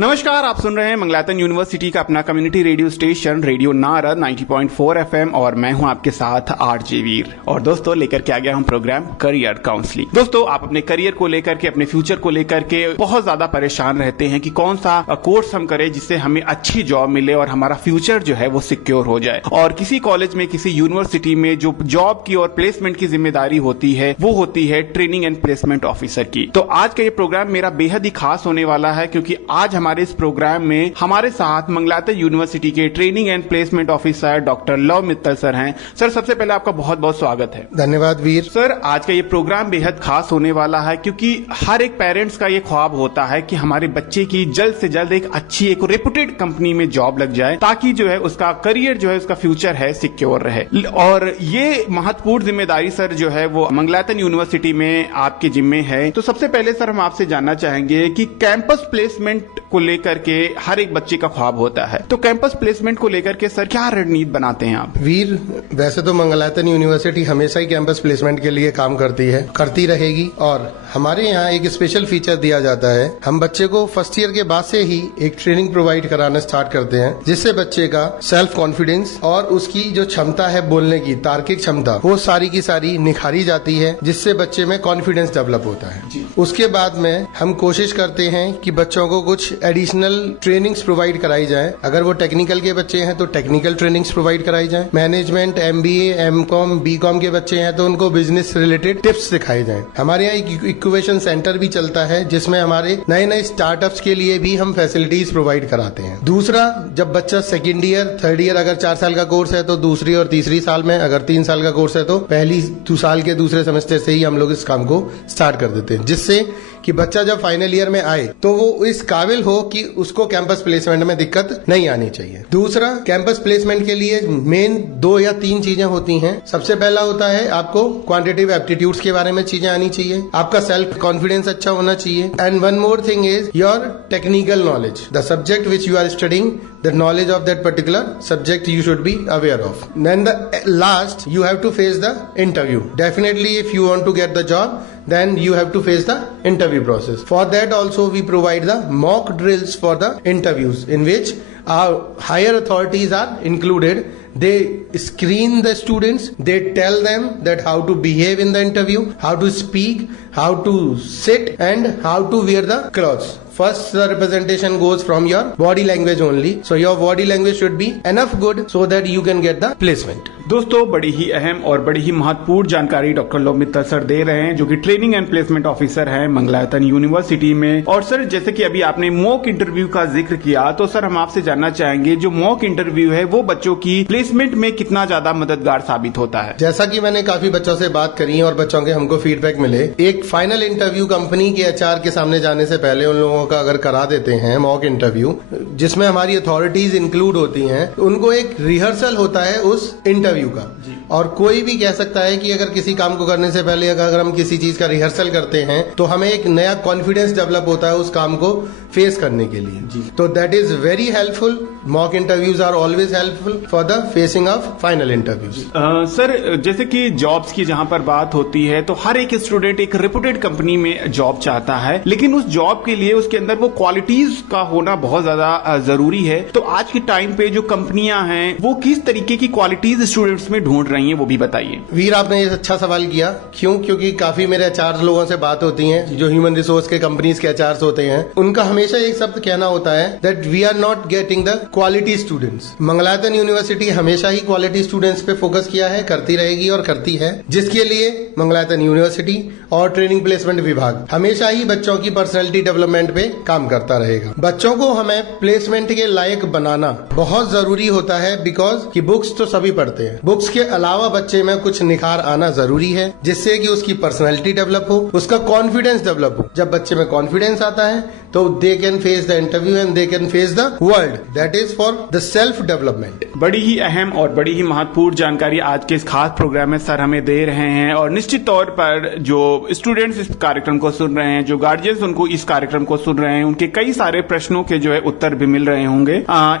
नमस्कार, आप सुन रहे हैं मंगलातन यूनिवर्सिटी का अपना community radio station radio Narad 90.4 FM और मैं हूं आपके साथ आरजे वीर। और दोस्तों लेकर के आ गया हम प्रोग्राम करियर काउंसलिंग। दोस्तों आप अपने करियर को लेकर के, अपने फ्यूचर को लेकर के बहुत ज्यादा परेशान रहते हैं कि कौन सा कोर्स हम करें जिससे हमें अच्छी जॉब मिले और हमारा फ्यूचर जो है वो सिक्योर हो जाए। और किसी कॉलेज में, किसी यूनिवर्सिटी में जो जॉब की और प्लेसमेंट की जिम्मेदारी होती है वो होती है ट्रेनिंग एंड प्लेसमेंट ऑफिसर की। तो आज का ये प्रोग्राम मेरा बेहद ही खास होने वाला है क्योंकि आज हमारे इस प्रोग्राम में हमारे साथ मंगलातन यूनिवर्सिटी के training and placement officer doctor love Mittal sir हैं। सर सबसे पहले आपका बहुत बहुत स्वागत है। धन्यवाद वीर। सर आज का ये प्रोग्राम बेहद खास होने वाला है क्योंकि हर एक पेरेंट्स का ये ख्वाब होता है कि हमारे बच्चे की जल्द से जल्द एक अच्छी, एक रेपुटेड कंपनी में जॉब लग जाए ताकि जो है उसका करियर जो है, उसका फ्यूचर है सिक्योर रहे। और ये महत्वपूर्ण जिम्मेदारी सर जो है वो मंगलातन यूनिवर्सिटी में आपके जिम्मे है। तो सबसे पहले सर हम आपसे जानना चाहेंगे कि कैंपस प्लेसमेंट को लेकर के हर एक बच्चे का ख्वाब होता है, तो कैंपस प्लेसमेंट को लेकर के सर क्या रणनीति बनाते हैं आप? वीर, वैसे तो मंगलातन यूनिवर्सिटी हमेशा ही कैंपस प्लेसमेंट के लिए काम करती है, करती रहेगी। और हमारे यहाँ एक स्पेशल फीचर दिया जाता है, हम बच्चे को फर्स्ट ईयर के बाद से ही एक ट्रेनिंग प्रोवाइड कराना स्टार्ट करते हैं जिससे बच्चे का सेल्फ कॉन्फिडेंस और उसकी जो क्षमता है बोलने की, तार्किक क्षमता, वो सारी की सारी निखारी जाती है जिससे बच्चे में कॉन्फिडेंस डेवलप होता है। उसके बाद में हम कोशिश करते हैं कि बच्चों को कुछ एडिशनल ट्रेनिंग्स प्रोवाइड कराई जाए। अगर वो टेक्निकल के बच्चे हैं तो टेक्निकल ट्रेनिंग्स प्रोवाइड कराई जाए। मैनेजमेंट, MBA, MCOM, BCOM के बच्चे हैं तो उनको बिजनेस रिलेटेड टिप्स सिखाए जाए। हमारे यहाँ एक इक्यूवेशन सेंटर भी चलता है जिसमें हमारे नए नए स्टार्टअप्स के लिए भी हम फैसिलिटीज प्रोवाइड कराते हैं। दूसरा, जब बच्चा सेकेंड ईयर, थर्ड ईयर, अगर 4 साल का कोर्स है तो दूसरी और तीसरी साल में, अगर 3 साल का कोर्स है तो पहली साल के दूसरे सेमेस्टर से ही हम लोग इस काम को स्टार्ट कर देते हैं जिससे कि बच्चा जब फाइनल ईयर में आए तो वो इस काबिल हो कि उसको कैंपस प्लेसमेंट में दिक्कत नहीं आनी चाहिए। दूसरा, कैंपस प्लेसमेंट के लिए मेन 2 या 3 चीजें होती हैं। सबसे पहला होता है आपको क्वांटिटेटिव एप्टीट्यूड्स के बारे में चीजें आनी चाहिए, आपका सेल्फ कॉन्फिडेंस अच्छा होना चाहिए, and one more thing is your technical knowledge, the subject which you are studying, the knowledge of that particular subject you should be aware of. Then the last, you have to face the interview. Definitely if you want to get the job, then you have to face the interview process. For that also we provide the mock drills for the interviews in which our higher authorities are included. They screen the students, they tell them that how to behave in the interview, how to speak, how to sit and how to wear the clothes. First, the representation goes from your body language only. So your body language should be enough good so that you can get the placement. दोस्तों बड़ी ही अहम और बड़ी ही महत्वपूर्ण जानकारी doctor love Mittal sir दे रहे हैं जो कि ट्रेनिंग एंड प्लेसमेंट ऑफिसर हैं मंगलातन यूनिवर्सिटी में। और सर जैसे कि अभी आपने मॉक इंटरव्यू का जिक्र किया तो सर हम आपसे जानना चाहेंगे जो मॉक इंटरव्यू है वो बच्चों की प्लेसमेंट में कितना ज्यादा मददगार साबित होता है? जैसा कि मैंने काफी बच्चों से बात करी और बच्चों के हमको फीडबैक मिले, एक फाइनल इंटरव्यू कंपनी के HR के सामने जाने से पहले उन लोगों का अगर करा देते हैं मॉक इंटरव्यू जिसमें हमारी अथॉरिटीज इंक्लूड होती हैं, उनको एक रिहर्सल होता है उस इंटरव्यू का। और कोई भी कह सकता है कि अगर किसी काम को करने से पहले अगर हम किसी चीज का रिहर्सल करते हैं तो हमें एक नया कॉन्फिडेंस डेवलप होता है उस काम को फेस करने के लिए। तो that is very helpful. Mock interviews are always helpful for the facing of final interviews. Sir जैसे कि जॉब्स की जहां पर बात होती है तो हर एक स्टूडेंट एक रेपुटेड कंपनी में जॉब चाहता है, लेकिन उस जॉब के लिए उसके अंदर वो क्वालिटीज का होना बहुत ज्यादा जरूरी है। तो आज के टाइम पे जो कंपनियां हैं वो किस तरीके की क्वालिटीज स्टूडेंट्स में ढूंढ रही हैं वो भी बताइए। वीर, आपने ये अच्छा सवाल किया। क्यों? क्योंकि काफी मेरे HR लोगों से बात होती है जो ह्यूमन रिसोर्स के कंपनीज के HRs होते हैं, उनका हमेशा एक शब्द कहना होता है that we are not getting the quality students. Mangalayatan university हमेशा ही क्वालिटी स्टूडेंट्स पे फोकस किया है, करती रहेगी और करती है, जिसके लिए मंगलातन यूनिवर्सिटी और ट्रेनिंग प्लेसमेंट विभाग हमेशा ही बच्चों की पर्सनैलिटी डेवलपमेंट पे काम करता रहेगा। बच्चों को हमें प्लेसमेंट के लायक बनाना बहुत जरूरी होता है बिकॉज कि बुक्स तो सभी पढ़ते हैं, बुक्स के अलावा बच्चे में कुछ निखार आना जरूरी है जिससे कि उसकी पर्सनैलिटी डेवलप हो, उसका कॉन्फिडेंस डेवलप हो। जब बच्चे में कॉन्फिडेंस आता है तो they can face the interview and they can face the world. That is for the self development. बड़ी ही अहम और बड़ी ही महत्वपूर्ण जानकारी आज के इस खास प्रोग्राम में सर हमें दे रहे हैं। और निश्चित तौर पर जो स्टूडेंट्स इस कार्यक्रम को सुन रहे हैं, जो गार्जियंस उनको इस कार्यक्रम को सुन रहे हैं, उनके कई सारे प्रश्नों के जो है उत्तर भी मिल रहे होंगे।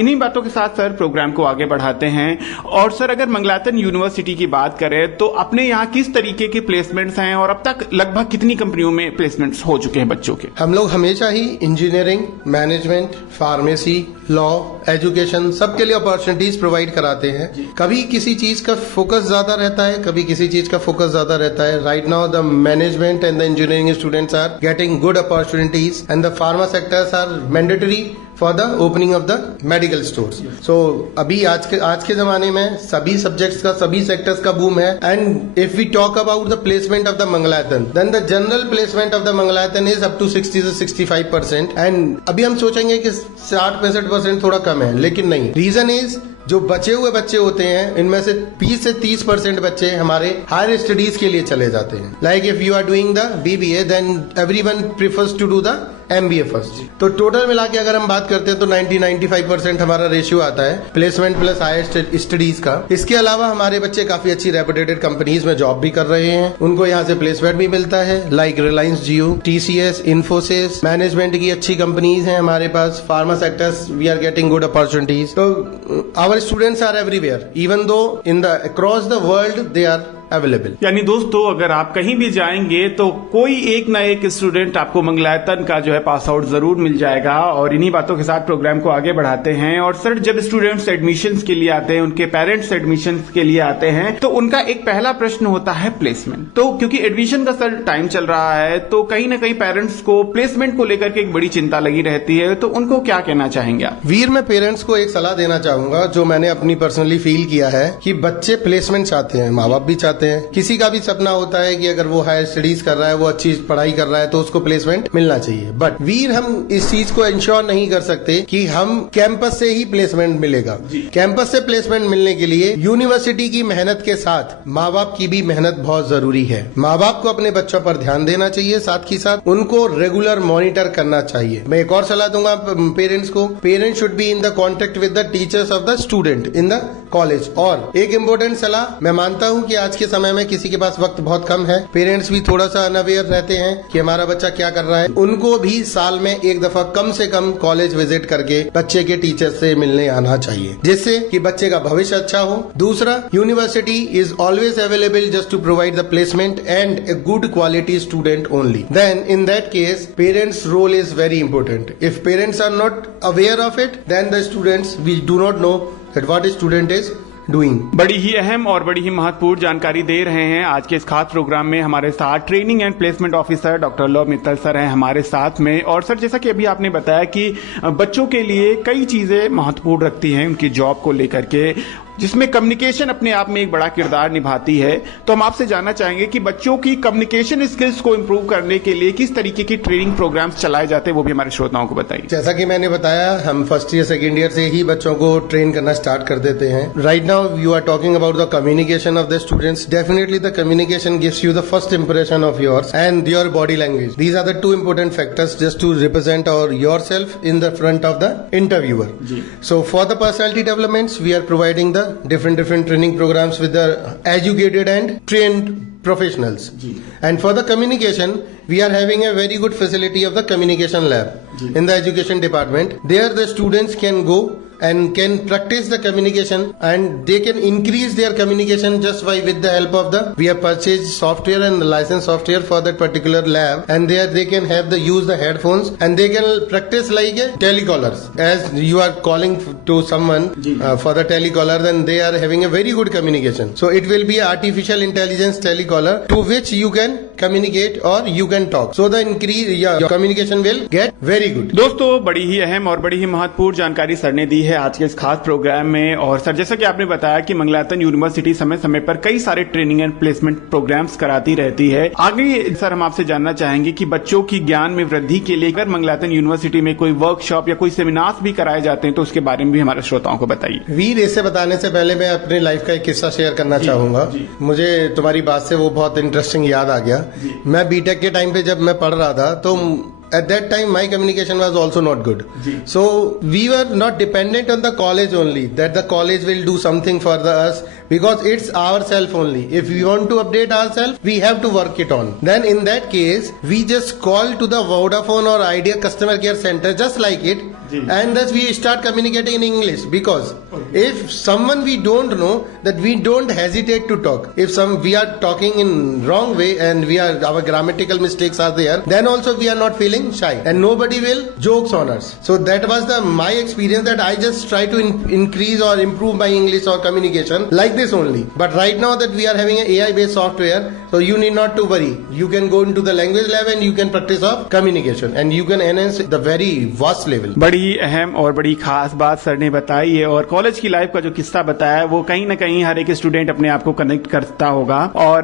इन्हीं बातों के साथ सर प्रोग्राम को आगे बढ़ाते हैं। और सर अगर मंगलातन यूनिवर्सिटी की बात करें तो अपने यहाँ किस तरीके के प्लेसमेंट्स हैं और अब तक लगभग कितनी कंपनियों में प्लेसमेंट्स हो चुके हैं बच्चों के? हम लोग हमेशा ही engineering, management, pharmacy, law, education सबके लिए अपॉर्चुनिटीज प्रोवाइड कराते हैं। कभी किसी चीज का फोकस ज्यादा रहता है, कभी किसी चीज का फोकस ज्यादा रहता है। Right now the management and the engineering students are getting good opportunities and the pharma sectors are mandatory for the opening of the medical stores. So अभी आज के जमाने में सभी सब्जेक्ट्स का, सभी सेक्टर्स का बूम है। And if we talk about the placement of the Mangalayatan, then the general placement of the Mangalayatan is up to 60 से 65%। एंड अभी हम सोचेंगे कि 60-65% थोड़ा कम है, लेकिन नहीं। रीजन इज जो बचे हुए बच्चे होते हैं, इनमें से 20 से 30% बच्चे हमारे हायर स्टडीज के लिए चले जाते हैं। Like if you are doing the BBA, then everyone prefers to do the MBA first. तो टोटल मिला के अगर हम बात करते हैं तो 90-95% हमारा रेशियो आता है प्लेसमेंट प्लस हायर स्टडीज का। इसके अलावा हमारे बच्चे काफी अच्छी रेपुटेटेड कंपनीज में जॉब भी कर रहे हैं, उनको यहाँ से प्लेसमेंट भी मिलता है, like Reliance Jio, TCS, Infosys. Management की अच्छी कंपनीज हैं हमारे पास। Pharma sectors we are getting good opportunities. तो our students are everywhere, even though in the across the world they are available. यानी दोस्तों, अगर आप कहीं भी जाएंगे तो कोई एक ना एक स्टूडेंट आपको मंगलायतन का जो है पास आउट जरूर मिल जाएगा। और इन्हीं बातों के साथ प्रोग्राम को आगे बढ़ाते हैं। और सर, जब स्टूडेंट्स एडमिशन्स के लिए आते हैं, उनके पेरेंट्स एडमिशन्स के लिए आते हैं, तो उनका एक पहला प्रश्न होता है प्लेसमेंट। तो क्योंकि एडमिशन का सर टाइम चल रहा है, तो कहीं ना कहीं पेरेंट्स को प्लेसमेंट को लेकर के एक बड़ी चिंता लगी रहती है, तो उनको क्या कहना चाहेंगे आप? वीर, मैं पेरेंट्स को एक सलाह देना चाहूंगा जो मैंने अपनी पर्सनली फील किया है कि बच्चे प्लेसमेंट चाहते हैं, माँ बाप भी चाहते हैं। किसी का भी सपना होता है कि अगर वो हायर स्टडीज कर रहा है, वो अच्छी पढ़ाई कर रहा है, तो उसको प्लेसमेंट मिलना चाहिए। बट वीर, हम इस चीज को इंश्योर नहीं कर सकते कि हम कैंपस से ही प्लेसमेंट मिलेगा। कैंपस से प्लेसमेंट मिलने के लिए यूनिवर्सिटी की मेहनत के साथ माँ बाप की भी मेहनत बहुत जरूरी है। माँ बाप को अपने बच्चों पर ध्यान देना चाहिए, साथ ही साथ उनको रेगुलर मॉनिटर करना चाहिए। मैं एक और सलाह दूंगा पेरेंट्स को, parents should be in the contact with the teachers of the student in the college. और एक इम्पोर्टेंट सलाह, मैं मानता हूँ कि आज के समय में किसी के पास वक्त बहुत कम है, पेरेंट्स भी थोड़ा सा अनअवेयर रहते हैं कि हमारा बच्चा क्या कर रहा है। उनको भी साल में एक दफा कम से कम कॉलेज विजिट करके बच्चे के टीचर से मिलने आना चाहिए, जिससे कि बच्चे का भविष्य अच्छा हो। दूसरा, university is always available just to provide the placement and a good quality student only. Then in that case parents role is very important. If parents are not aware of it, then the students we do not know that what student is doing. बड़ी ही अहम और बड़ी ही महत्वपूर्ण जानकारी दे रहे हैं आज के इस खास प्रोग्राम में। हमारे साथ training and placement officer doctor love Mittal sir हैं हमारे साथ में। और सर, जैसा कि अभी आपने बताया कि बच्चों के लिए कई चीजें महत्वपूर्ण रखती हैं उनकी जॉब को लेकर के, जिसमें कम्युनिकेशन अपने आप में एक बड़ा किरदार निभाती है। तो हम आपसे जानना चाहेंगे कि बच्चों की कम्युनिकेशन स्किल्स को इम्प्रूव करने के लिए किस तरीके की ट्रेनिंग प्रोग्राम्स चलाए जाते हैं, वो भी हमारे श्रोताओं को बताइए। जैसा कि मैंने बताया, हम फर्स्ट ईयर सेकेंड ईयर से ही बच्चों को ट्रेन करना स्टार्ट कर देते हैं। Right now you are talking about the communication of the students. Definitely the communication gives you the first impression of yours and your body language. These are the two important factors just to represent or yourself in the front of the interviewer. So for the personality developments we are providing the different training programs with the educated and trained professionals. And for the communication, we are having a very good facility of the communication lab in the education department. There the students can go and can practice the communication, and they can increase their communication just by with the help of the, we have purchased software and licensed software for that particular lab, and there they can have the use the headphones and they can practice like a telecallers. As you are calling to someone for the telecaller, then they are having a very good communication. So it will be artificial intelligence telecaller to which you can communicate or you can talk. So the increase your communication will get very good. दोस्तों, बड़ी ही अहम और बड़ी ही महत्वपूर्ण जानकारी sir ने दी है आज के इस खास प्रोग्राम में। और सर, जैसा कि आपने बताया कि मंगलायतन यूनिवर्सिटी समय समय पर कई सारे ट्रेनिंग एंड प्लेसमेंट प्रोग्राम्स कराती रहती है। आगे सर हम आपसे जानना चाहेंगे कि बच्चों की ज्ञान में वृद्धि के लिए अगर मंगलायतन यूनिवर्सिटी में कोई वर्कशॉप या कोई सेमिनार्स भी कराए जाते हैं, तो उसके बारे में भी हमारे श्रोताओं को बताइए। वीर, इससे बताने से पहले मैं अपनी लाइफ का एक किस्सा शेयर करना चाहूंगा। मुझे तुम्हारी बात से वो बहुत इंटरेस्टिंग याद आ गया। मैं बीटेक के टाइम पे जब मैं पढ़ रहा था, तो at that time my communication was also not good. So we were not dependent on the college only, that the college will do something for us, because it's ourself only. If we want to update ourselves, we have to work it on. Then in that case, we just call to the Vodafone or Idea customer care center just like it. and thus we start communicating in English, because if someone we don't know, that we don't hesitate to talk. If we are talking in wrong way and our grammatical mistakes are there, then also we are not feeling shy and nobody will jokes on us. So that was my experience, that I just try to increase or improve my English or communication like this only. But right now that we are having an AI based software, so you need not to worry. You can go into the language lab and you can practice of communication and you can enhance the very vast level. बड़ी अहम और बड़ी खास बात sir ने बताई है, और कॉलेज की लाइफ का जो किस्सा बताया वो कहीं ना कहीं हर एक स्टूडेंट अपने आप को कनेक्ट करता होगा। और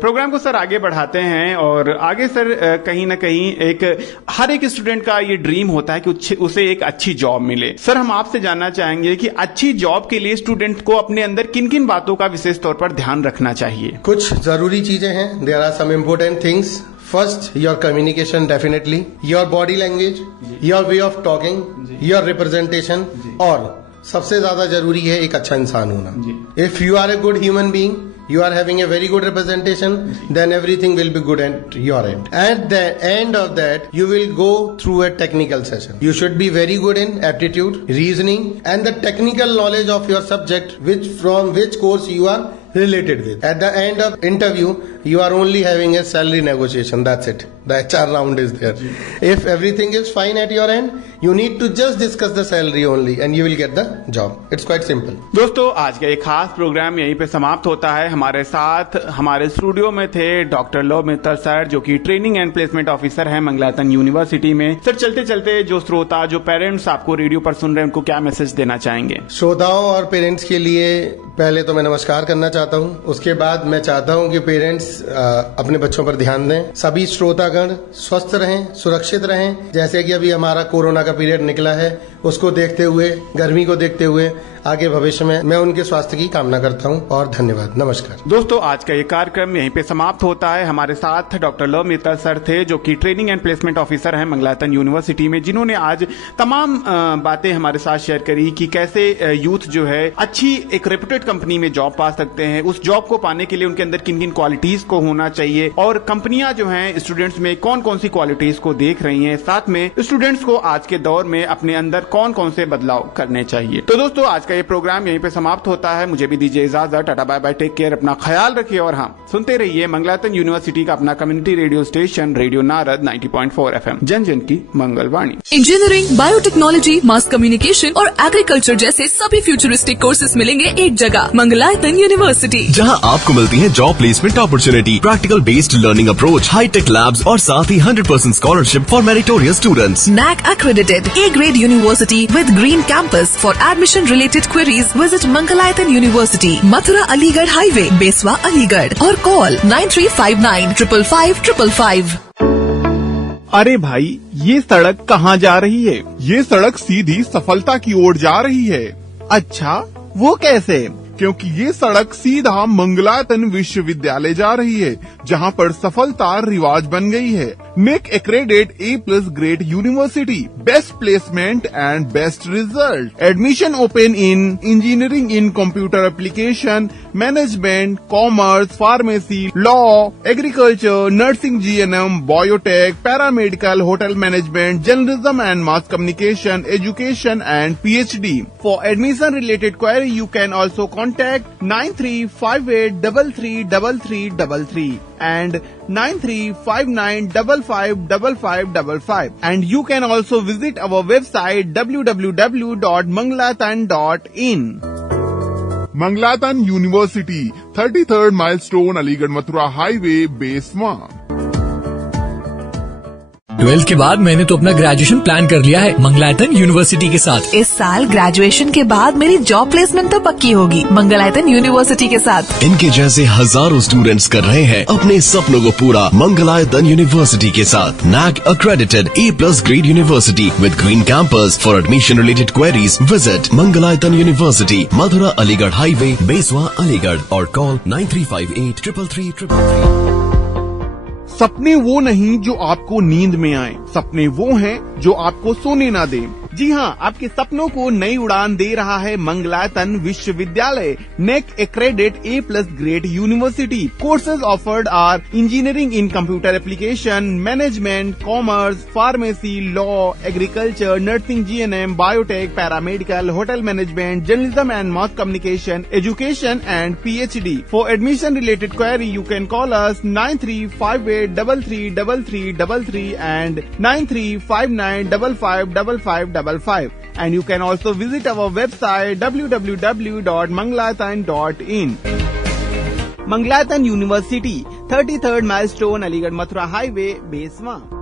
प्रोग्राम को सर आगे बढ़ाते हैं, और आगे सर कहीं ना कहीं एक हर एक स्टूडेंट का ये ड्रीम होता है कि उसे एक अच्छी जॉब मिले। सर हम आपसे जानना चाहेंगे कि अच्छी जॉब के लिए स्टूडेंट को अपने अंदर किन किन बातों का विशेष तौर पर ध्यान रखना चाहिए? कुछ जरूरी चीजें हैं, there are some important things. First, your communication definitely, your body language, your way of talking, your representation, और सबसे ज्यादा जरूरी है एक अच्छा इंसान होना। If you are a good human being, you are having a very good representation, then everything will be good at your end. At the end of that, you will go through a technical session. You should be very good in aptitude, reasoning, and the technical knowledge of your subject, from which course you are related with. At the end of interview, you are only having a salary negotiation. That's it. The HR round is there. If everything is fine at your end, you need to just discuss the salary only and you will get the job. It's quite simple. दोस्तों आज का एक खास programme यहीं पे समाप्त होता है। हमारे साथ हमारे स्टूडियो में थे डॉक्टर लव मित्तल सर, जो कि ट्रेनिंग एंड प्लेसमेंट ऑफिसर हैं मंगलायतन यूनिवर्सिटी में। सर चलते चलते जो श्रोता, जो पेरेंट्स आपको रेडियो पर सुन रहे हैं, उनको क्या मैसेज देना चाहेंगे? श्रोताओं और पेरेंट्स के लिए पहले तो मैं नमस्कार करना चाहता हूं। उसके बाद मैं चाहता हूं कि पेरेंट्स अपने बच्चों पर ध्यान दें। सभी श्रोतागण स्वस्थ रहें, सुरक्षित रहें। जैसे कि अभी हमारा कोरोना का पीरियड निकला है, उसको देखते हुए, गर्मी को देखते हुए आगे भविष्य में मैं उनके स्वास्थ्य की कामना करता हूं, और धन्यवाद। नमस्कार। दोस्तों आज का ये कार्यक्रम यहीं पे समाप्त होता है। हमारे साथ डॉक्टर लव मित्तल सर थे, जो कि ट्रेनिंग एंड प्लेसमेंट ऑफिसर हैं मंगलायतन यूनिवर्सिटी में, जिन्होंने आज तमाम बातें हमारे साथ शेयर करी कि कैसे यूथ जो है अच्छी एक रेप्यूटेड कंपनी में जॉब पा सकते हैं। उस जॉब को पाने के लिए उनके अंदर किन किन क्वालिटीज को होना चाहिए, और कंपनियां जो हैं स्टूडेंट्स में कौन कौन सी क्वालिटीज को देख रही हैं, साथ में स्टूडेंट्स को आज के दौर में अपने अंदर कौन कौन से बदलाव करने चाहिए। तो दोस्तों आज का ये प्रोग्राम यहीं पे समाप्त होता है। मुझे भी दीजिए इजाजत। Tata bye bye, take care, अपना ख्याल रखिए, और हाँ सुनते रहिए मंगलायतन यूनिवर्सिटी का अपना community radio station radio Narad 90.4 FM, जन जन की मंगलवाणी। इंजीनियरिंग, बायोटेक्नोलॉजी, मास कम्युनिकेशन और एग्रीकल्चर जैसे सभी फ्यूचरिस्टिक कोर्सेज मिलेंगे एक जगह, मंगलायतन यूनिवर्सिटी, जहां आपको मिलती है job placement opportunity, practical based learning approach, hi-tech labs और साथ ही 100% scholarship for meritorious students. NAC accredited A-grade university with green campus. For admission related queries, visit Mangalayatan University, Mathura Aligarh Highway, Beswa Aligarh, or call 9359 555 555. अरे भाई ये सड़क कहाँ जा रही है? ये सड़क सीधी सफलता की ओर जा रही है। अच्छा वो कैसे? क्योंकि ये सड़क सीधा मंगलायतन विश्वविद्यालय जा रही है, जहां पर सफलता रिवाज बन गई है। NAC accredited A+ grade university, best placement and best result. Admission open in engineering in computer application, management, commerce, pharmacy, law, agriculture, nursing GNM, biotech, paramedical, hotel management, journalism and mass communication, education and PhD. For admission related query, you can also contact 9358333333 and 9359555555, and you can also visit our website www.mangalayatan.in. Mangalayatan university, 33rd milestone, Aligarh Mathura highway, Beswa. 12th के बाद मैंने तो अपना graduation plan कर लिया है Mangalayatan university के साथ। इस साल ग्रेजुएशन के बाद मेरी जॉब प्लेसमेंट तो पक्की होगी मंगलायतन यूनिवर्सिटी के साथ। इनके जैसे हजारों स्टूडेंट्स कर रहे हैं अपने सपनों को पूरा मंगलायतन यूनिवर्सिटी के साथ। NAC accredited A+ grade university with green campus. For admission related queries, visit Mangalayatan University, Mathura Aligarh Highway, Beswa Aligarh, or call 9358 33333. सपने वो नहीं जो आपको नींद में आए, सपने वो हैं जो आपको सोने ना दें। जी हाँ, आपके सपनों को नई उड़ान दे रहा है मंगलायतन विश्वविद्यालय, NAC accredited A+ grade university. Courses offered are engineering in computer application, management, commerce, pharmacy, law, agriculture, nursing, GNM, biotech, paramedical, hotel management, journalism and mass communication, education and PhD. For admission related query, you can call us 9358333333 and 9359555555. And you can also visit our website www.manglayatan.in. Manglayatan University, 33rd Milestone, Aligarh Mathura Highway, Beswa.